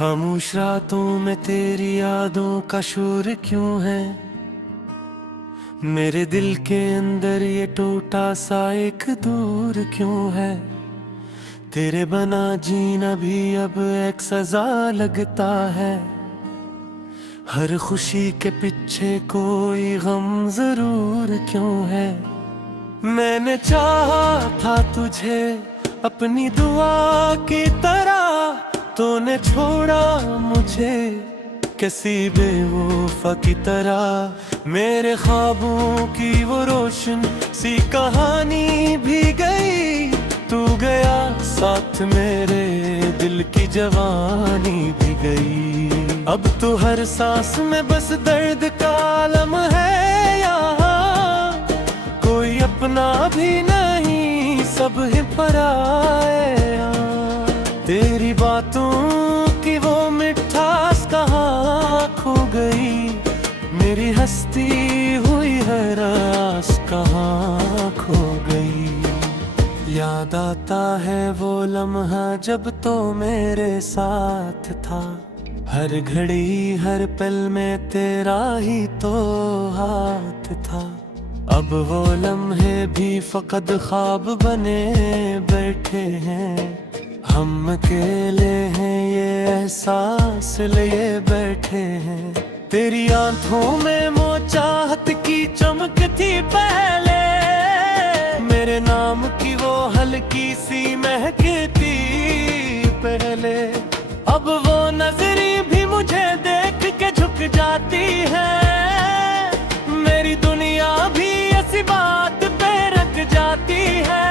खामोश रातों में तेरी यादों का शोर क्यों है। मेरे दिल के अंदर ये टूटा सा एक दूर क्यों है। तेरे बना जीना भी अब एक सजा लगता है। हर खुशी के पीछे कोई गम जरूर क्यों है। मैंने चाहा था तुझे अपनी दुआ की तरह, तूने छोड़ा मुझे किसी बेवफा की तरह। मेरे ख्वाबों की वो रोशन सी कहानी भी गई, तू गया साथ मेरे दिल की जवानी भी गई। अब तो हर सांस में बस दर्द का आलम है यहाँ, कोई अपना भी नहीं सब है पराया। तेरी बातों की वो मिठास कहाँ खो गई, मेरी हस्ती हुई है रास कहाँ खो गई। याद आता है वो लम्हा जब तो मेरे साथ था, हर घड़ी हर पल में तेरा ही तो हाथ था। अब वो लम्हे भी फकत ख्वाब बने बैठे हैं, हम अकेले हैं ये एहसास लिए बैठे हैं। तेरी आंखों में वो चाहत की चमक थी पहले, मेरे नाम की वो हल्की सी महक थी पहले। अब वो नजरी भी मुझे देख के झुक जाती है, मेरी दुनिया भी ऐसी बात पे रख जाती है।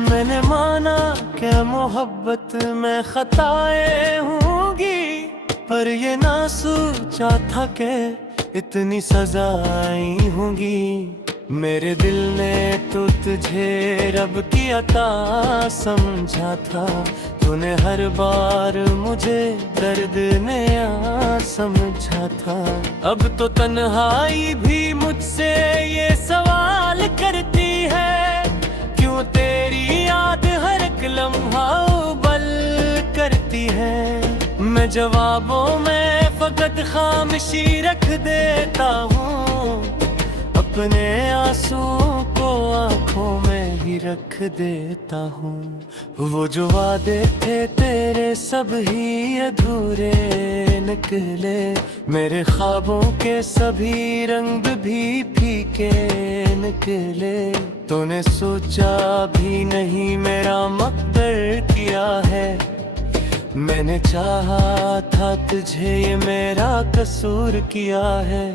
मैंने माना कि मोहब्बत में खताएं होंगी, पर ये ना सोचा था कि इतनी सजाएं होंगी। मेरे दिल ने तो तुझे रब की अता समझा था, तूने हर बार मुझे दर्द नया समझा था। अब तो तन्हाई भी मुझसे ये सवाल करती है, क्यों तेरी याद हर एक लम्हा उबल करती है। मैं जवाबों में फकत खामोशी रख देता हूँ, अपने आंसुओं को आंखों में ही रख देता हूँ। वो जो वादे थे तेरे सब ही अधूरे निकले, मेरे ख्वाबों के सभी रंग भी फीके निकले। तूने सोचा भी नहीं मेरा मकदर किया है, मैंने चाहा था तुझे ये मेरा कसूर किया है।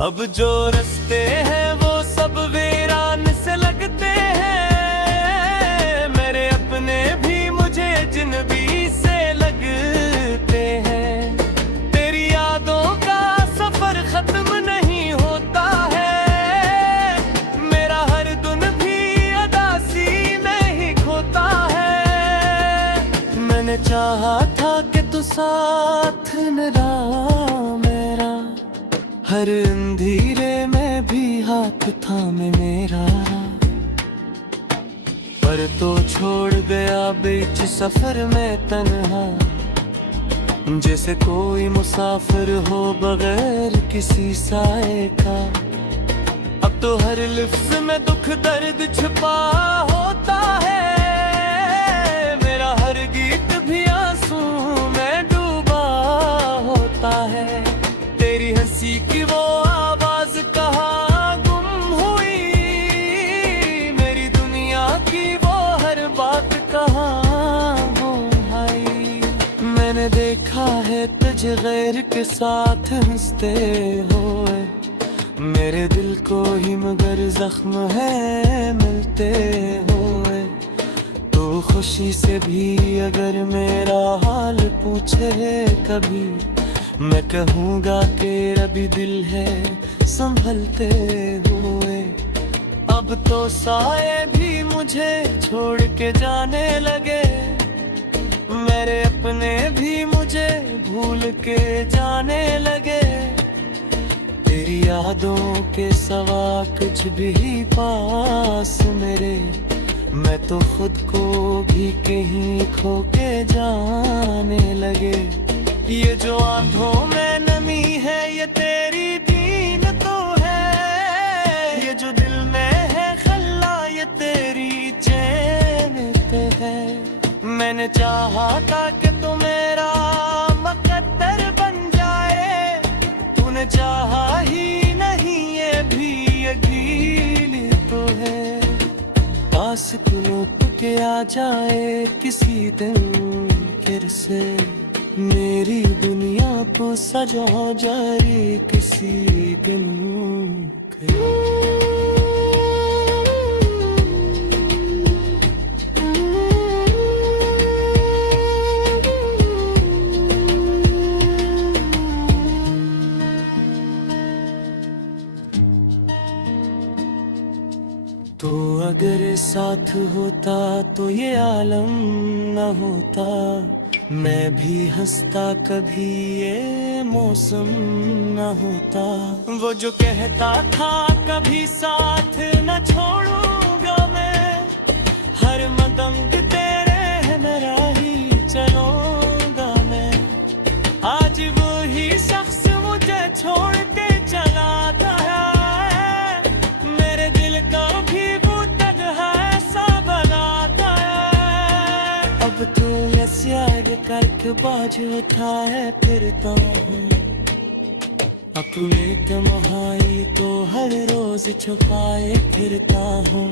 अब जो रास्ते हैं वो सब वीरान से लगते हैं, मेरे अपने भी मुझे अजनबी से लगते हैं। तेरी यादों का सफर खत्म नहीं होता है, मेरा हर दिन भी अदासी में ही खोता है। मैंने चाहा था कि तू साथ न रहा मेरा, हर अंधेरे में भी हाथ थामे मेरा। पर तो छोड़ गया बीच सफर में तन्हा, जैसे कोई मुसाफिर हो बगैर किसी साए का। अब तो हर लफ्ज में दुख दर्द छुपा होता है, मेरा हर गीत भी आंसू में डूबा होता है। तेरी हंसी की वो आवाज कहाँ गुम हुई, मेरी दुनिया की वो हर बात कहाँ हो आई। मैंने देखा है तुझे गैर के साथ हंसते हुए, मेरे दिल को ही मगर जख्म है मिलते हुए। तो खुशी से भी अगर मेरा हाल पूछे कभी, मैं कहूँगा कि रबी दिल है संभलते हुए। अब तो साए भी मुझे छोड़ के जाने लगे, मेरे अपने भी मुझे भूल के जाने लगे। तेरी यादों के सवा कुछ भी पास मेरे मैं तो खुद को भी कहीं खो के जाने लगे। ये जो आंखों में नमी है ये तेरी दीन तो है, ये जो दिल में है खल्ला ये तेरी चैन पे है। मैंने चाहा था कि तू मेरा मुकद्दर बन जाए, तूने चाहा ही नहीं ये भी यकीन तो है। पास लौट के आ जाए किसी दिन फिर से, मेरी दुनिया को सजा जाए किसी दिन तो अगर साथ होता तो ये आलम न होता, मैं भी हंसता कभी ये मौसम न होता। वो जो कहता था कभी साथ न छोड़ूंगा मैं, हर मदम तेरे मेरा ही चलूंगा मैं। आज वो ही शख्स मुझे छोड़ के चला गया, मेरे दिल का भी वो तन्हा सा बनाता है। अब तू याद करके बाज उठाए फिरता हूँ, अपने तन्हाई तो हर रोज छुपाए फिरता हूँ।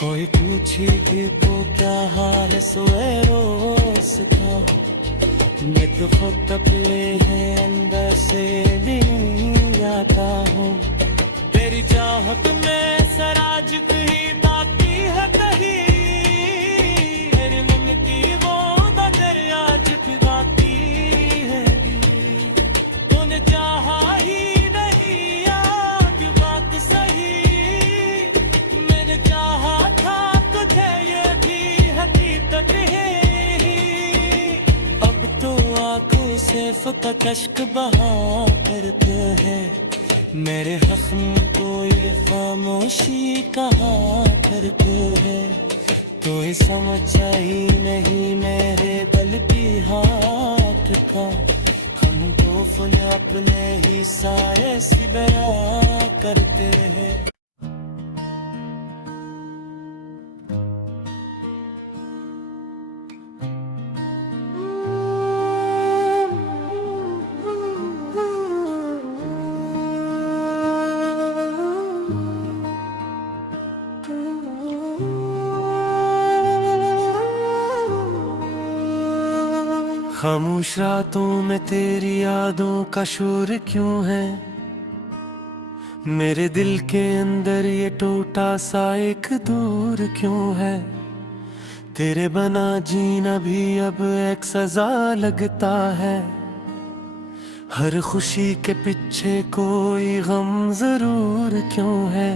कोई पूछे कि तो क्या हाल सोए रोज का हूँ, मैं तो खुद अपने हैं अंदर से नहीं आता हूँ। तेरी चाहत में सराज कहीं बाकी है कहीं, मेरे मन की वो दरिया बाकी है। तूने चाहा ही नहीं आज बात सही, मैंने चाहा था तुझे ये भी हकीकत है। अब तो आंखों से फकत अश्क बहा करते हैं, मेरे जख्म को ये खामोशी कहा करते हैं। तो ये समझ ही नहीं मेरे बल की हाथ का, हम तो फुल अपने ही साए से बरा करते हैं। खामोश रातों में तेरी यादों का शोर क्यों है, मेरे दिल के अंदर ये टूटा सा एक दूर क्यों है। तेरे बना जीना भी अब एक सजा लगता है, हर खुशी के पीछे कोई गम जरूर क्यों है।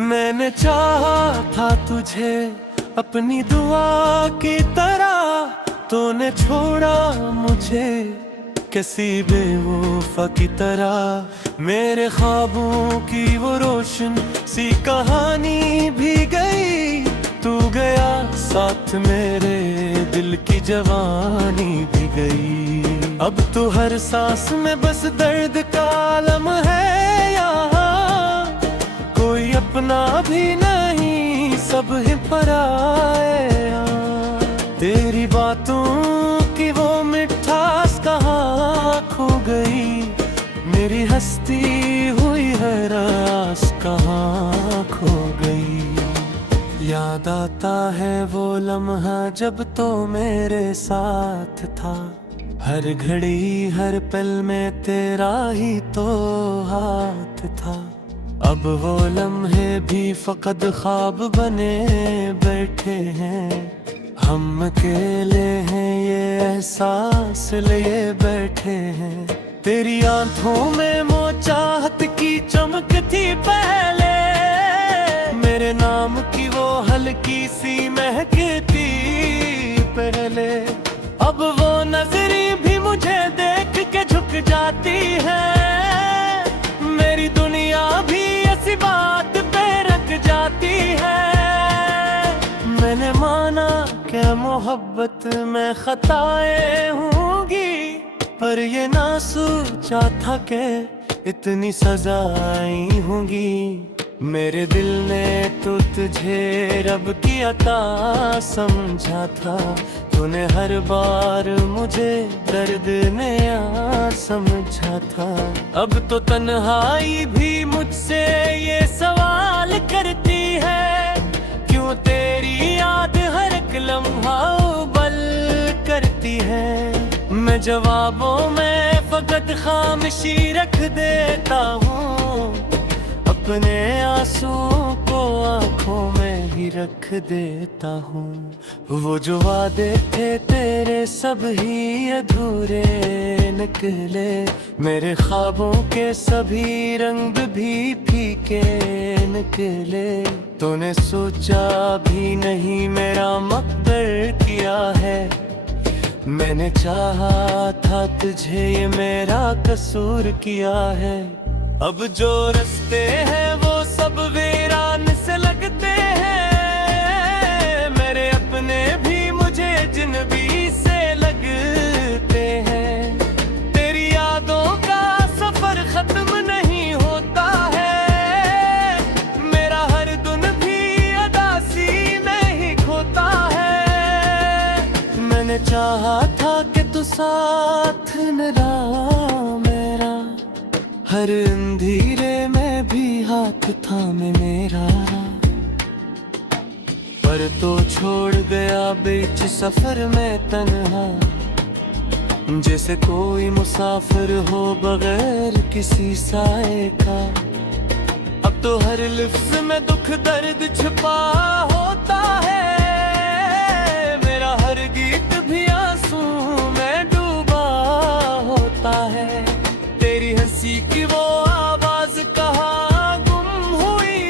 मैंने चाहा था तुझे अपनी दुआ की तरह, तूने छोड़ा मुझे किसी बेवफा की तरह। मेरे ख्वाबों की वो रोशन सी कहानी भी गई, तू गया साथ मेरे दिल की जवानी भी गई। अब तो हर सांस में बस दर्द का आलम है यहाँ, कोई अपना भी नहीं सब है पराया। तेरी बातों की वो मिठास कहाँ खो गई, मेरी हस्ती हुई है रास कहाँ खो गई। याद आता है वो लम्हा जब तो मेरे साथ था, हर घड़ी हर पल में तेरा ही तो हाथ था। अब वो लम्हे भी फकत ख्वाब बने बैठे हैं, हम अकेले हैं ये एहसास लिए बैठे हैं। तेरी आंखों में वो चाहत की चमक थी पहले, मेरे नाम की वो हल्की सी महकती पहले। अब वो नजरी भी मुझे देख के झुक जाती है, मेरी दुनिया भी ऐसी बात पे रख जाती है। मोहब्बत में खताएं होंगी, पर ये ना सोचा था कि इतनी सजाएं होंगी। मेरे दिल ने तो तुझे रब की अता समझा था, तूने हर बार मुझे दर्द नया समझा था। अब तो तन्हाई भी मुझसे ये सवाल करती है, क्यों तेरी याद हर एक लम्हा उबल करती है। मैं जवाबों में फकत खामोशी रख देता हूँ, अपने आंसुओं को आंखों में ही रख देता हूँ। वो जो वादे थे तेरे सब ही अधूरे निकले, मेरे ख्वाबों के सभी रंग भी फीके निकले। तूने सोचा भी नहीं मेरा मकदर किया है, मैंने चाहा था तुझे ये मेरा कसूर किया है। अब जो रास्ते हैं वो सब वीरान से लगते हैं, मेरे अपने भी मुझे अजनबी से लगते हैं। तेरी यादों का सफर खत्म नहीं होता है, मेरा हर दिन भी अदासी में ही खोता है। मैंने चाहा था कि तू साथ न रहा मेरा, हर अंधेरे में भी हाथ थामे मेरा, पर तो छोड़ गया बीच सफर में तन्हा, जैसे कोई मुसाफिर हो बगैर किसी साए का। अब तो हर लफ्ज में दुख दर्द छुपा होता है, मेरा हर गीत भी आंसू में डूबा होता है। तेरी हंसी की वो आवाज कहाँ गुम हुई,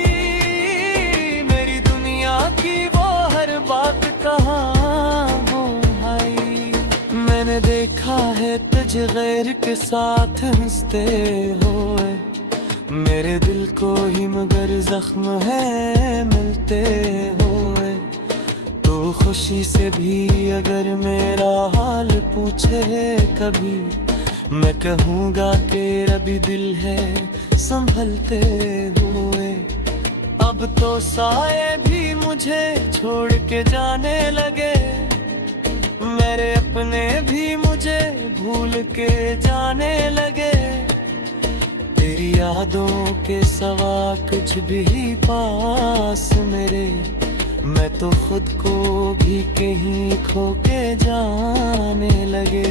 मेरी दुनिया की वो हर बात कहाँ गुम आई। मैंने देखा है तुझे गैर के साथ हंसते हुए, मेरे दिल को ही मगर जख्म है मिलते हुए। तो खुशी से भी अगर मेरा हाल पूछे कभी, मैं कहूँगा तेरा भी दिल है संभलते हुए। अब तो साए भी मुझे छोड़ के जाने लगे, मेरे अपने भी मुझे भूल के जाने लगे। तेरी यादों के सवा कुछ भी पास मेरे, मैं तो खुद को भी कहीं खो के जाने लगे।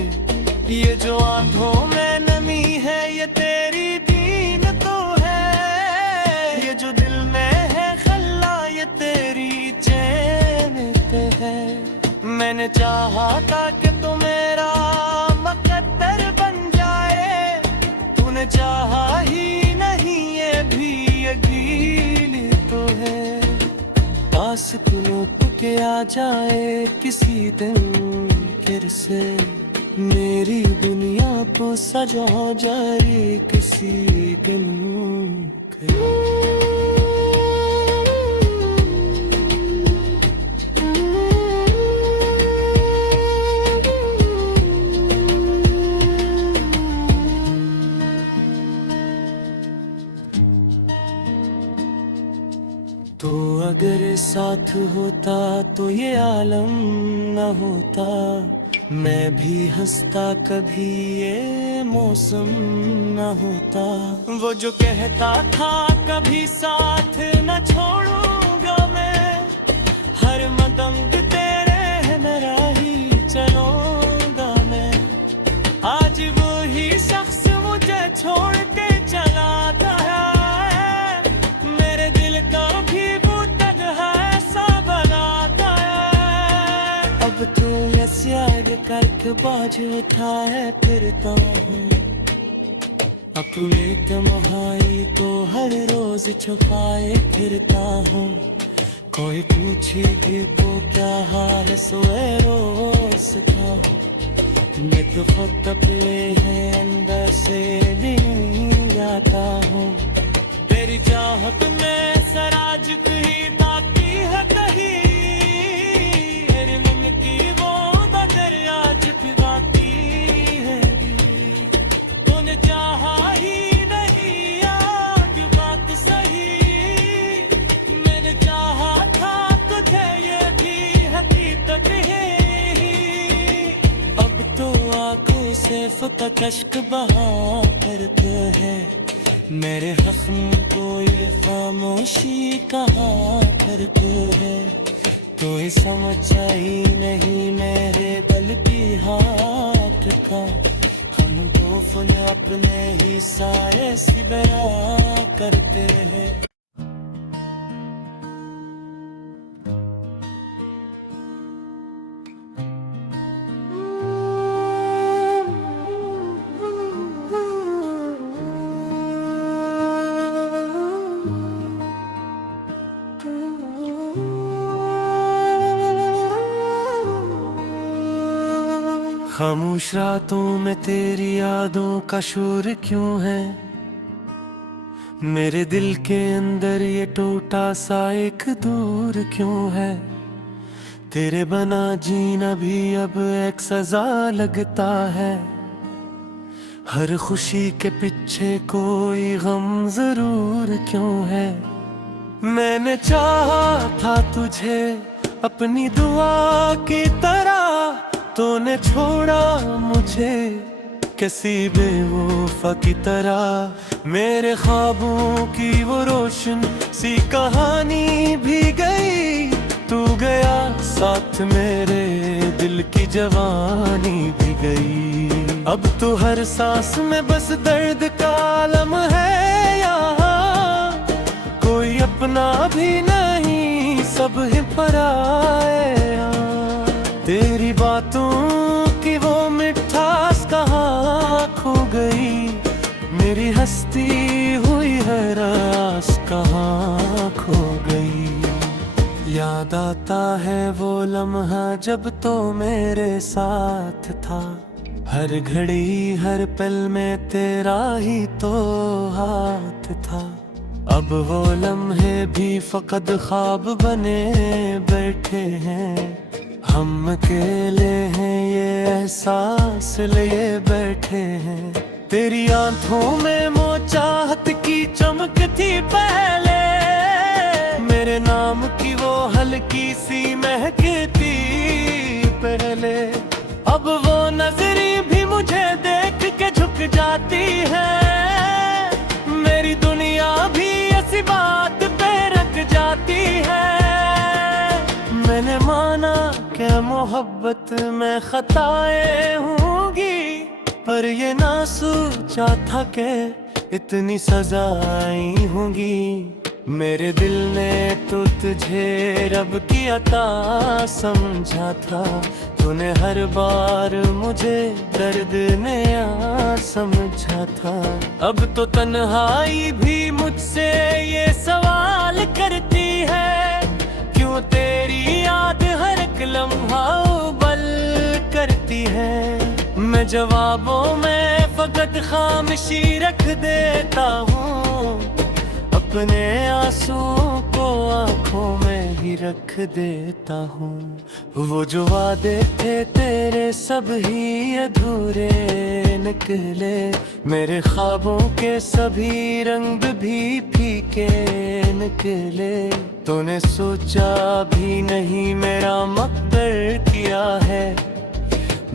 ये जो आंखों में नमी है ये तेरी दीन तो है, ये जो दिल में है खल्ला ये तेरी चैन पे है। मैंने चाहा था कि तू मेरा मुकद्दर बन जाए, तूने चाहा ही नहीं ये भी अकील तो है। पास तू लौट के आ जाए किसी दिन फिर से, मेरी दुनिया को सजा जाए किसी दिन। तो अगर साथ होता तो ये आलम न होता, मैं भी हंसता कभी ये मौसम न होता। वो जो कहता था कभी साथ न छोड़ूंगा मैं, हर मदम तेरे मेरा ही चलूंगा मैं। आज वो ही शख्स मुझे छोड़ के चला गया, मेरे दिल का भी वो तन्हा सा बनाता है। अब तो याद करके बाज उठाए फिरता हूँ, अपने तन्हाई तो हर रोज छुपाए फिरता हूँ। कोई पूछे भी वो क्या हाल सोए रोज का हूँ, मैं तो खुद अपने हैं अंदर से नहीं आता हूँ। तेरी चाहत में सराज कहीं बाकी है कहीं, मेरे मन की वो का कश्क बहा करते हैं, मेरे जख्म को ये खामोशी कहा करते हैं। तो ये समझ ही नहीं मेरे दिल की हाथ का, हम तो फूल अपने ही साए से बया करते हैं। खामोश रातों में तेरी यादों का शोर क्यों है, मेरे दिल के अंदर ये टूटा सा एक दूर क्यों है। तेरे बना जीना भी अब एक सजा लगता है, हर खुशी के पीछे कोई गम जरूर क्यों है। मैंने चाहा था तुझे अपनी दुआ की तरह, तूने छोड़ा मुझे किसी बेवफा की तरह। मेरे ख्वाबों की वो रोशन सी कहानी भी गई, तू गया साथ मेरे दिल की जवानी भी गई। अब तो हर सांस में बस दर्द का आलम है यहाँ, कोई अपना भी नहीं सब है पराया। तेरी बातों की वो मिठास कहाँ खो गई, मेरी हस्ती हुई है रास कहाँ खो गई। याद आता है वो लम्हा जब तो मेरे साथ था, हर घड़ी हर पल में तेरा ही तो हाथ था। अब वो लम्हे भी फकत ख्वाब बने बैठे हैं, हम अकेले हैं ये एहसास लिए बैठे हैं। तेरी आंखों में वो चाहत की चमक थी पहले, मेरे नाम की वो हल्की सी महकती पहले। अब वो नजरी भी मुझे देख के झुक जाती है, मेरी दुनिया भी ऐसी बात पे रख जाती है। मैंने माना क्या मोहब्बत में खताएं होंगी, पर ये ना सोचा था कि इतनी सजाएं होंगी। मेरे दिल ने तो तुझे रब की अता समझा था, तूने हर बार मुझे दर्द नया समझा था। अब तो तन्हाई भी मुझसे ये सवाल करती है, क्यों तेरी याद हर एक लम्हा उबल करती है। मैं जवाबों में फकत खामोशी रख देता हूँ, अपने आंसुओं को आंखों में ही रख देता हूँ। वो जो वादे थे तेरे सब ही अधूरे निकले, मेरे ख्वाबों के सभी रंग भी फीके निकले। तूने सोचा भी नहीं मेरा मकदर किया है,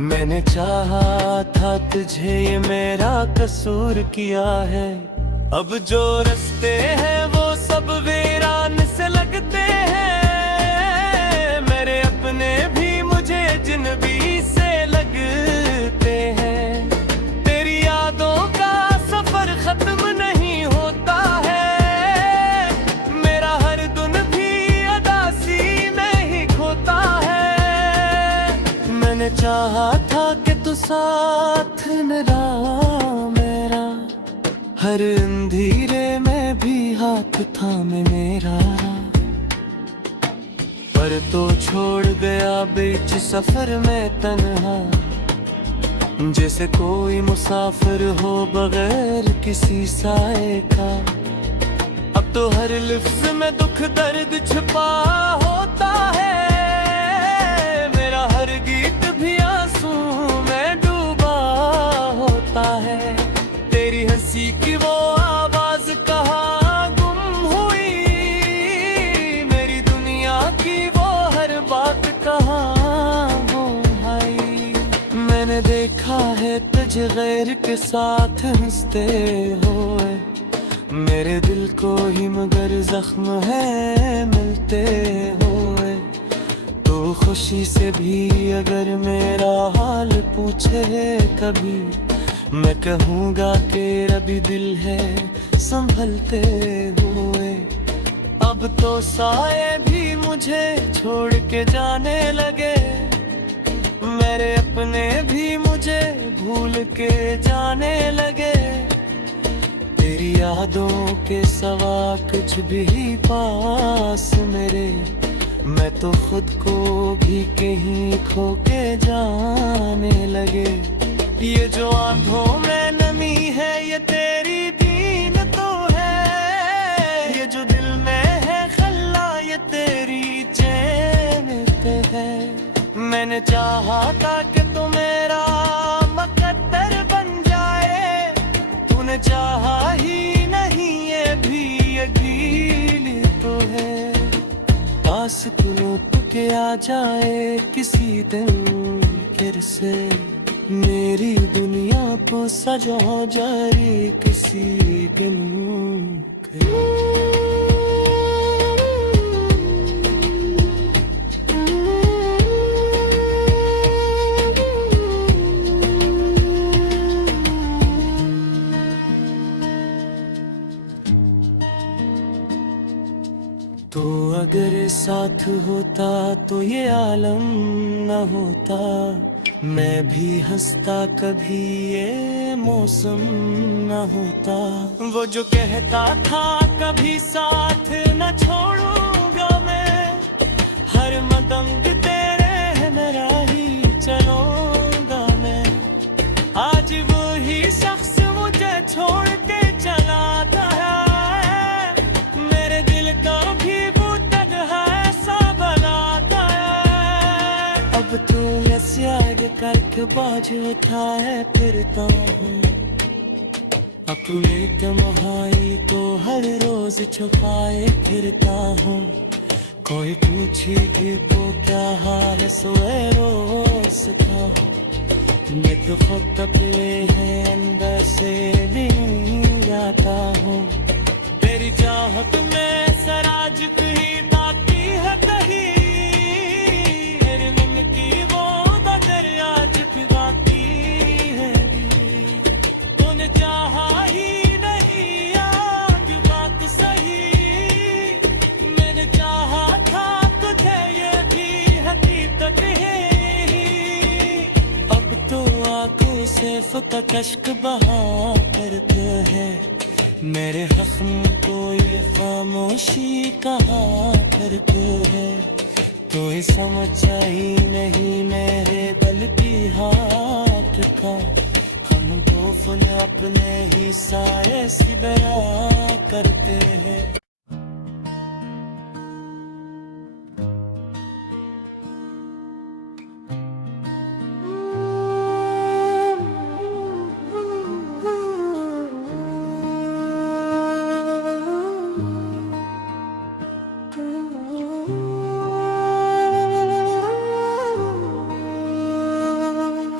मैंने चाहा था तुझे ये मेरा कसूर किया है। अब जो रास्ते हैं वो सब वीरान से लगते हैं, मेरे अपने भी मुझे अजनबी से लगते हैं। तेरी यादों का सफर खत्म नहीं होता है, मेरा हर दिन भी अदासी में ही खोता है। मैंने चाहा था कि तू साथ न रहा मेरा, हर अंधेरे में भी हाथ थामे मेरा। पर तो छोड़ गया बीच सफर में तन्हा, जैसे कोई मुसाफिर हो बगैर किसी साए का। अब तो हर लफ्ज में दुख दर्द छिपा होता है, मेरा हर गीत भी आंसू में डूबा होता है। तेरी हंसी की वो आवाज कहाँ गुम हुई, मेरी दुनिया की वो हर बात कहाँ गुम आई। मैंने देखा है मुझे गैर के साथ हंसते हुए, मेरे दिल को ही मगर जख्म है मिलते हुए। तो खुशी से भी अगर मेरा हाल पूछे कभी, मैं कहूँगा तेरा भी दिल है संभलते हुए। अब तो साए भी मुझे छोड़ के जाने लगे, मेरे अपने भी मुझे भूल के जाने लगे। तेरी यादों के सवा कुछ भी पास मेरे, मैं तो खुद को भी कहीं खो के जाने लगे। ये जो आंखों में नमी है ये तेरी दीन तो है, ये जो दिल में है खल्ला ये तेरी चैन पे है। मैंने चाहा था कि तू मेरा मुकद्दर बन जाए, तूने चाहा ही नहीं ये भी यकीन तो है। आस कुनो के आ जाए किसी दिन फिर से, मेरी दुनिया को सजा जाए किसी दिन के। तो अगर साथ होता तो ये आलम न होता, मैं भी हंसता कभी ये मौसम न होता। वो जो कहता था कभी साथ न छोड़ूंगा मैं, हर मदम तेरे मेरा ही चलूंगा मैं। आज वो ही शख्स मुझे छोड़ के चला गया, अब तो मैं स्याग करके बाज उठाए फिरता हूँ। अपने तन्हाई तो हर रोज छुपाए फिरता हूँ। कोई पूछे कि वो क्या हाल सोए रोज़ता हूँ। मैं तो खुद अपने हैं अंदर से नहीं आता हूँ। तेरी चाहत में सराज कहीं बाकी है कहीं, सिर्फ कश्क बहा करते हैं, मेरे जख्म को ये खामोशी कहा करते हैं। तो ये समझ ही नहीं मेरे दिल की हाथ का, हम तो फुल अपने ही साए से बरा करते हैं।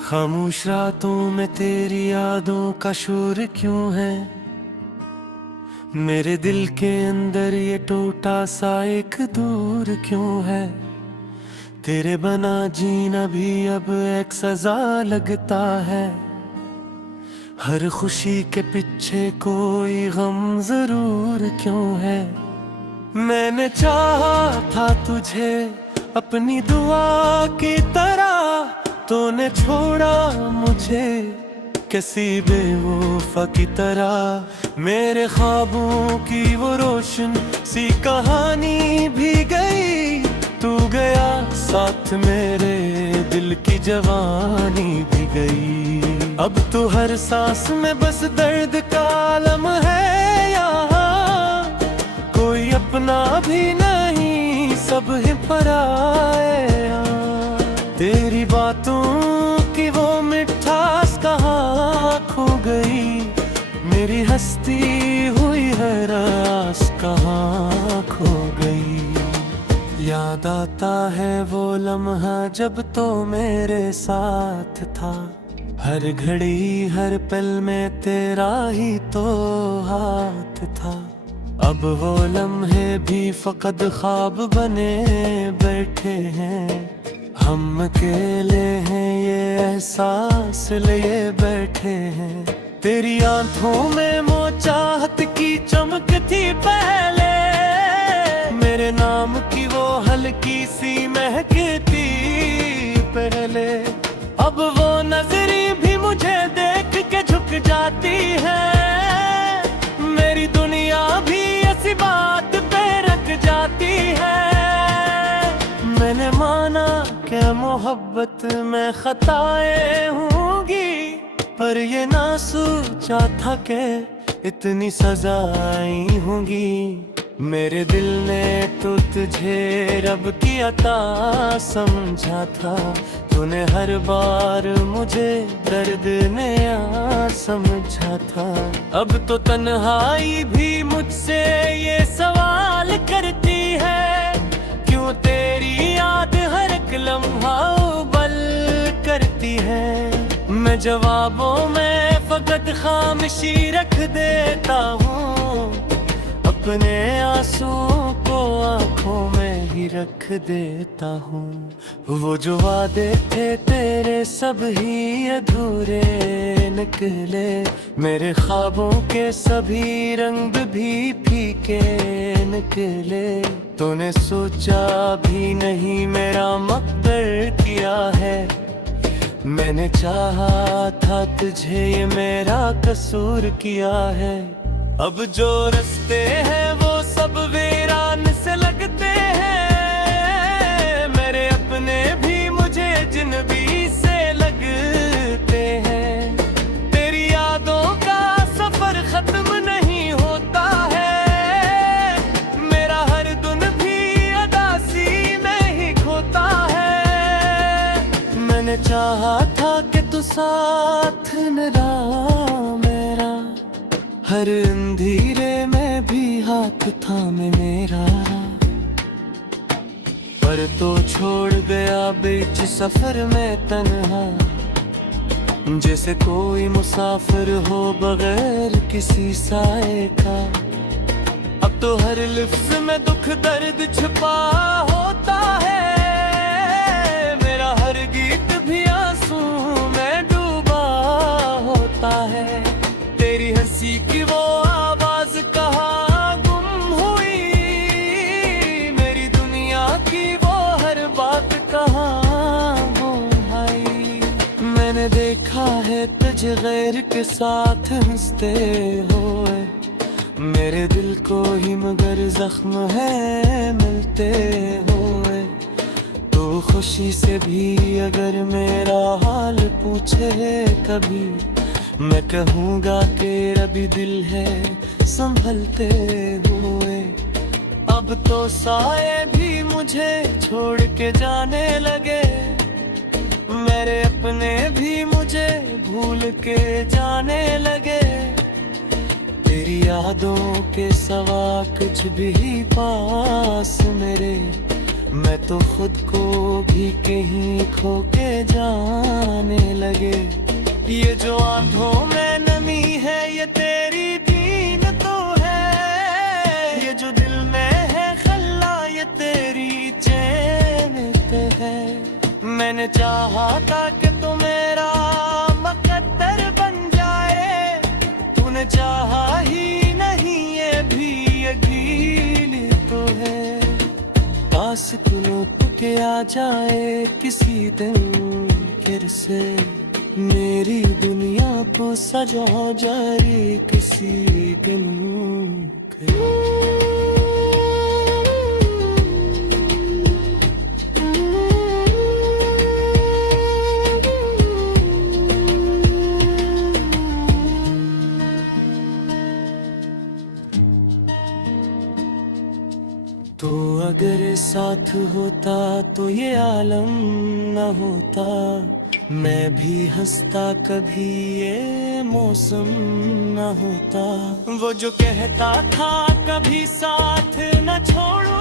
खामोश रातों में तेरी यादों का शोर क्यों है, मेरे दिल के अंदर ये टूटा सा एक दूर क्यों है। तेरे बना जीना भी अब एक सजा लगता है, हर खुशी के पीछे कोई गम जरूर क्यों है। मैंने चाहा था तुझे अपनी दुआ की तरह, तूने छोड़ा मुझे किसी बेवफा की तरह। मेरे ख्वाबों की वो रोशन सी कहानी भी गई, तू गया साथ मेरे दिल की जवानी भी गई। अब तो हर सांस में बस दर्द का आलम है यहाँ, कोई अपना भी नहीं सब है पराए। तेरी बातों की वो मिठास कहाँ खो गई, मेरी हस्ती हुई है रास कहाँ खो गई। याद आता है वो लम्हा जब तो मेरे साथ था, हर घड़ी हर पल में तेरा ही तो हाथ था। अब वो लम्हे भी फकत ख्वाब बने बैठे हैं। हम अकेले हैं ये एहसास लिए बैठे हैं। तेरी आंखों में वो चाहत की चमक थी पहले, मेरे नाम की वो हल्की सी महक थी पहले। अब वो नजरी भी मुझे देख के झुक जाती है। मेरी दुनिया भी ऐसी बात पे रख जाती है। मैंने माना कि मोहब्बत में खताएं होंगी, पर ये ना सोचा था कि इतनी सजाएं होंगी। मेरे दिल ने तो तुझे रब की अता समझा था। तूने हर बार मुझे दर्द नया समझा था। अब तो तन्हाई भी मुझसे ये सवाल करती है, क्यों तेरी याद हर एक लम्हा उबल करती है। मैं जवाबों में फकत खामोशी रख देता हूँ, अपने आंसुओं को आंखों में ही रख देता हूँ। वो जो वादे थे तेरे सब ही अधूरे निकले, मेरे ख्वाबों के सभी रंग भी फीके निकले। तूने सोचा भी नहीं मेरा मकदर किया है। मैंने चाहा था तुझे ये मेरा कसूर किया है। अब जो रास्ते हैं वो सब वीरान से लगते हैं। मेरे अपने भी मुझे अजनबी से लगते हैं। तेरी यादों का सफर खत्म नहीं होता है। मेरा हर दिन भी अदासी में ही खोता है। मैंने चाहा था कि तू साथ न रहा मेरा, हर अंधेरे में भी हाथ थामे मेरा। पर तो छोड़ गया बीच सफर में तन्हा, जैसे कोई मुसाफिर हो बगैर किसी साए का। अब तो हर लफ्ज में दुख दर्द छुपा होता है। मेरा हर गीत भी आंसू में डूबा होता है। तेरी हंसी की वो आवाज कहाँ गुम हुई, मेरी दुनिया की वो हर बात कहाँ गुम आई। मैंने देखा है तुझे गैर के साथ हंसते हुए, मेरे दिल को ही मगर जख्म है मिलते हुए। तो खुशी से भी अगर मेरा हाल पूछे कभी, मैं कहूँगा तेरा भी दिल है संभलते हुए। अब तो साए भी मुझे छोड़ के जाने लगे, मेरे अपने भी मुझे भूल के जाने लगे। तेरी यादों के सवा कुछ भी पास मेरे, मैं तो खुद को भी कहीं खो के जाने लगे। ये जो आंखों में नमी है ये तेरी दीन तो है। ये जो दिल में है खल्ला ये तेरी चैन पे है। मैंने चाहा था कि तू मेरा मुकद्दर बन जाए, तूने चाहा ही नहीं ये भी अकील तो है। पास तू के आ जाए किसी दिन फिर से, मेरी दुनिया को सजा जाए किसी दिन तो अगर साथ होता तो ये आलम न होता। मैं भी हंसता कभी ये मौसम न होता। वो जो कहता था कभी साथ न छोड़ो,